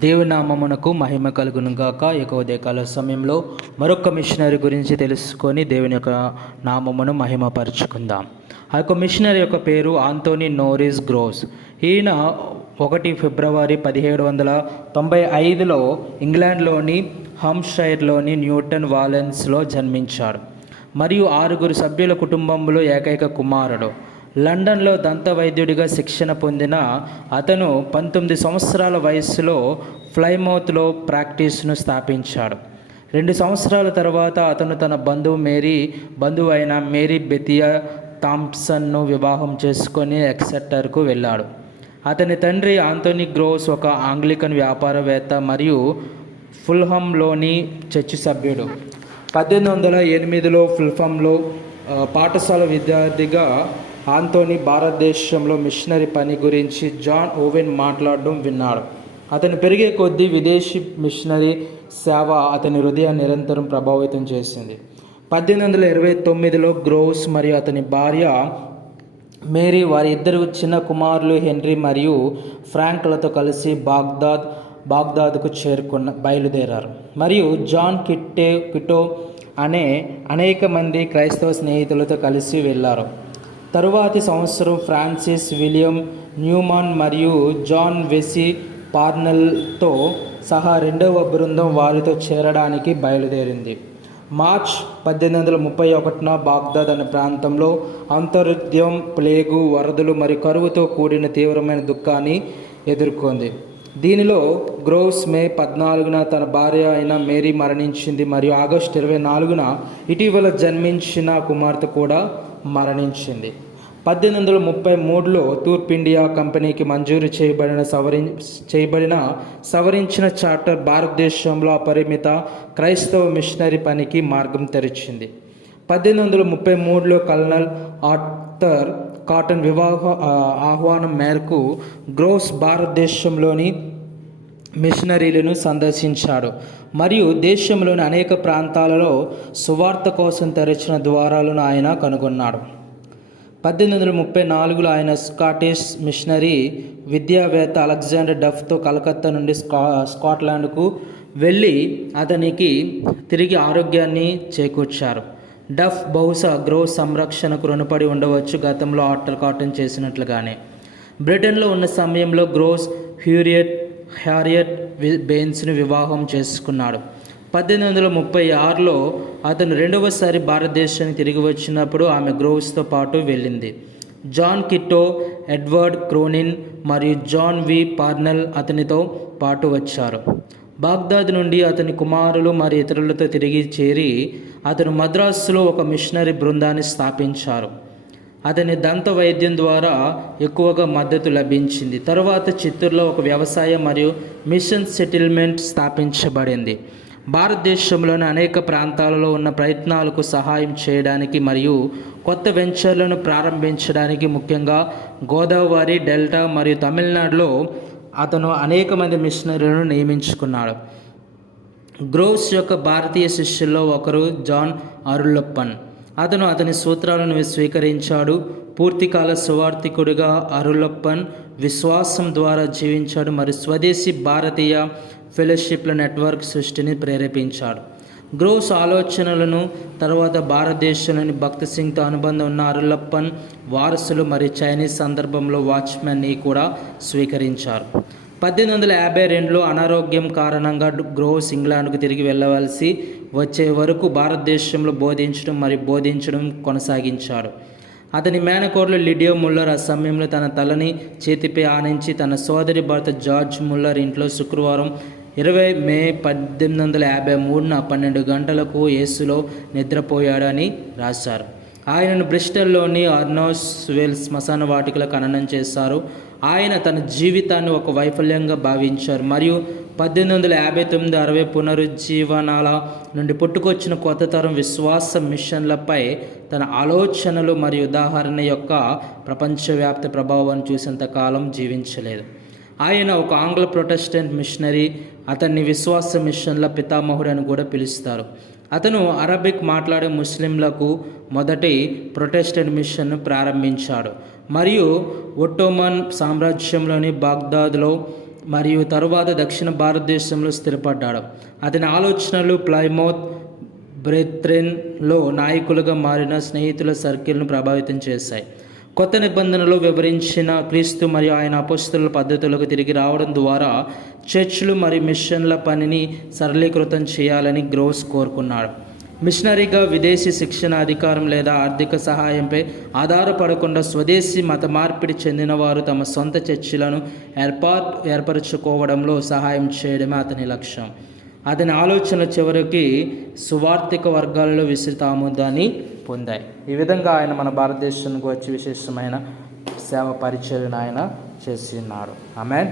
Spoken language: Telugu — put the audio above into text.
దేవుని నామమునకు మహిమ కలుగును గాక. ఉదయకాల సమయంలో మరొక మిషనరీ గురించి తెలుసుకొని దేవుని యొక్క నామమును మహిమపరుచుకుందాం. ఆ యొక్క మిషనరీ యొక్క పేరు ఆంటోనీ నోరిస్ గ్రోస్. ఈయన 1 ఫిబ్రవరి 1795లో ఇంగ్లాండ్లోని హంప్షైర్లోని న్యూటన్ వాలెన్స్లో జన్మించాడు మరియు 6 సభ్యుల కుటుంబంలో ఏకైక కుమారుడు. లండన్లో దంత వైద్యుడిగా శిక్షణ పొందిన అతను 19 సంవత్సరాల వయస్సులో ప్లైమౌత్లో ప్రాక్టీస్ను స్థాపించాడు. 2 సంవత్సరాల తర్వాత అతను తన బంధువు అయిన మేరీ బెతియా థాంప్సన్ను వివాహం చేసుకొని ఎక్సెటర్కు వెళ్ళాడు. అతని తండ్రి ఆంటోనీ గ్రోస్ ఒక ఆంగ్లికన్ వ్యాపారవేత్త మరియు ఫుల్హామ్లోని చర్చి సభ్యుడు. 1808లో ఫుల్హామ్లో పాఠశాల విద్యార్థిగా ఆంటోనీ భారతదేశంలో మిషనరీ పని గురించి జాన్ ఓవెన్ మాట్లాడడం విన్నాడు. అతను పెరిగే కొద్దీ విదేశీ మిషనరీ సేవ అతని హృదయాన్ని నిరంతరం ప్రభావితం చేసింది. 1829లో గ్రోస్ మరియు అతని భార్య మేరీ వారి 2 చిన్న కుమారులు హెన్రీ మరియు ఫ్రాంక్లతో కలిసి బాగ్దాద్కు బయలుదేరారు మరియు జాన్ కిట్టో అనే అనేక మంది క్రైస్తవ స్నేహితులతో కలిసి వెళ్ళారు. తరువాతి సంవత్సరం ఫ్రాన్సిస్ విలియం న్యూమాన్ మరియు జాన్ వెస్లీ పార్నెల్తో సహా 2వ బృందం వారితో చేరడానికి బయలుదేరింది. మార్చ్ 1831న బాగ్దాద్ అనే ప్రాంతంలో అంతర్యుద్ధం, ప్లేగు, వరదలు మరియు కరువుతో కూడిన తీవ్రమైన దుఃఖాన్ని ఎదుర్కొంది. దీనిలో గ్రోస్ మే 14న తన భార్య అయిన మేరీ మరణించింది మరియు ఆగస్టు 24న ఇటీవల జన్మించిన కుమార్తె కూడా మరణించింది. 1833లో తూర్పు ఇండియా కంపెనీకి మంజూరు చేయబడిన సవరించిన చార్టర్ భారతదేశంలో అపరిమిత క్రైస్తవ మిషనరీ పనికి మార్గం తెరిచింది. 1833లో కల్నల్ ఆర్థర్ కాటన్ ఆహ్వానం మేరకు గ్రోస్ భారతదేశంలోని మిషనరీలను సందర్శించాడు మరియు దేశంలోని అనేక ప్రాంతాలలో సువార్త కోసం తెరిచిన ద్వారాలను ఆయన కనుగొన్నాడు. 1834లో ఆయన స్కాటిష్ మిషనరీ విద్యావేత్త అలెగ్జాండర్ డఫ్తో కలకత్తా నుండి స్కాట్లాండ్కు వెళ్ళి అతనికి తిరిగి ఆరోగ్యాన్ని చేకూర్చారు. డఫ్ బహుశా గ్రోస్ సంరక్షణకు రుణపడి ఉండవచ్చు, గతంలో ఆర్టర్ కాటన్ చేసినట్లుగానే. బ్రిటన్లో ఉన్న సమయంలో గ్రోస్ హ్యారియట్ బెయిన్స్ను వివాహం చేసుకున్నాడు. 1836లో అతను 2వసారి భారతదేశానికి తిరిగి వచ్చినప్పుడు ఆమె గ్రోవ్స్తో పాటు వెళ్ళింది. జాన్ కిట్టో, ఎడ్వర్డ్ క్రోనిన్ మరియు జాన్ వి పార్నెల్ అతనితో పాటు వచ్చారు. బాగ్దాద్ నుండి అతని కుమారులు మరియు ఇతరులతో తిరిగి చేరి అతను మద్రాసులో ఒక మిషనరీ బృందాన్ని స్థాపించారు. అతని దంత వైద్యం ద్వారా ఎక్కువగా మద్దతు లభించింది. తరువాత చిత్తూరులో ఒక వ్యవసాయ మరియు మిషన్ సెటిల్మెంట్ స్థాపించబడింది. భారతదేశంలోని అనేక ప్రాంతాలలో ఉన్న ప్రయత్నాలకు సహాయం చేయడానికి మరియు కొత్త వెంచర్లను ప్రారంభించడానికి, ముఖ్యంగా గోదావరి డెల్టా మరియు తమిళనాడులో అతను అనేక మంది మిషనరీలను నియమించుకున్నాడు. గ్రోస్ యొక్క భారతీయ శిష్యుల్లో ఒకరు జాన్ అరుళప్పన్. అతను అతని సూత్రాలను స్వీకరించాడు. పూర్తికాల సువార్థికుడిగా అరుళప్పన్ విశ్వాసం ద్వారా జీవించాడు మరియు స్వదేశీ భారతీయ ఫెలోషిప్ల నెట్వర్క్ సృష్టిని ప్రేరేపించాడు. గ్రోస్ ఆలోచనలను తర్వాత భారతదేశంలోని భక్త్ సింగ్తో అనుబంధం ఉన్న అరుళప్పన్ వారసులు మరియు చైనీస్ సందర్భంలో వాచ్మెన్ని కూడా స్వీకరించారు. 1852లో అనారోగ్యం కారణంగా గ్రోస్ ఇంగ్లాండ్కు తిరిగి వెళ్ళవలసి వచ్చే వరకు భారతదేశంలో బోధించడం కొనసాగించాడు. అతని మేనకోడలు లిడియా ముల్లర్ ఆ సమయంలో తన తలని చేతిపై ఆనించి తన సోదరి భర్త జార్జ్ ముల్లర్ ఇంట్లో శుక్రవారం 20 మే 1853న 12 గంటలకు యేసులో నిద్రపోయాడని రాశారు. ఆయనను బ్రిస్టల్లోని ఆర్నోస్వెల్ శ్మశాన వాటికలో ఖననం చేశారు. ఆయన తన జీవితాన్ని ఒక వైఫల్యంగా భావించారు మరియు 1859-60 పునరుజ్జీవనాల నుండి పుట్టుకొచ్చిన కొత్త తరం విశ్వాస మిషన్లపై తన ఆలోచనలు మరియు ఉదాహరణ యొక్క ప్రపంచవ్యాప్త ప్రభావాన్ని చూసేంత కాలం జీవించలేదు. ఆయన ఒక ఆంగ్ల ప్రొటెస్టెంట్ మిషనరీ. అతన్ని విశ్వాస మిషన్ల పితామహుడు అని కూడా పిలుస్తారు. అతను అరబిక్ మాట్లాడే ముస్లింలకు మొదటి ప్రొటెస్టెంట్ మిషన్ను ప్రారంభించాడు మరియు ఒట్టోమన్ సామ్రాజ్యంలోని బాగ్దాద్లో మరియు తరువాత దక్షిణ భారతదేశంలో స్థిరపడ్డాడు. అతని ఆలోచనలు ప్లైమౌత్ బ్రెత్రెన్లో నాయకులుగా మారిన స్నేహితుల సర్కిల్ను ప్రభావితం చేశాయి. కొత్త నిబంధనలో వివరించిన క్రీస్తు మరియు ఆయన అపోస్తలుల పద్ధతులకు తిరిగి రావడం ద్వారా చర్చ్లు మరియు మిషన్ల పనిని సరళీకృతం చేయాలని గ్రోవ్స్ కోరుకున్నాడు. మిషనరీగా విదేశీ శిక్షణ, అధికారం లేదా ఆర్థిక సహాయంపై ఆధారపడకుండా స్వదేశీ మత మార్పిడి చెందినవారు తమ సొంత చర్చిలను ఏర్పరచుకోవడంలో సహాయం చేయడమే అతని లక్ష్యం. అతని ఆలోచనల చివరికి సువార్థిక వర్గాలలో విస్తృత ఆమోదాన్ని పొందాయి. ఈ విధంగా ఆయన మన భారతదేశానికి వచ్చి విశేషమైన సేవ పరిచర్యను ఆయన చేసి ఉన్నాడు. ఆమేన్.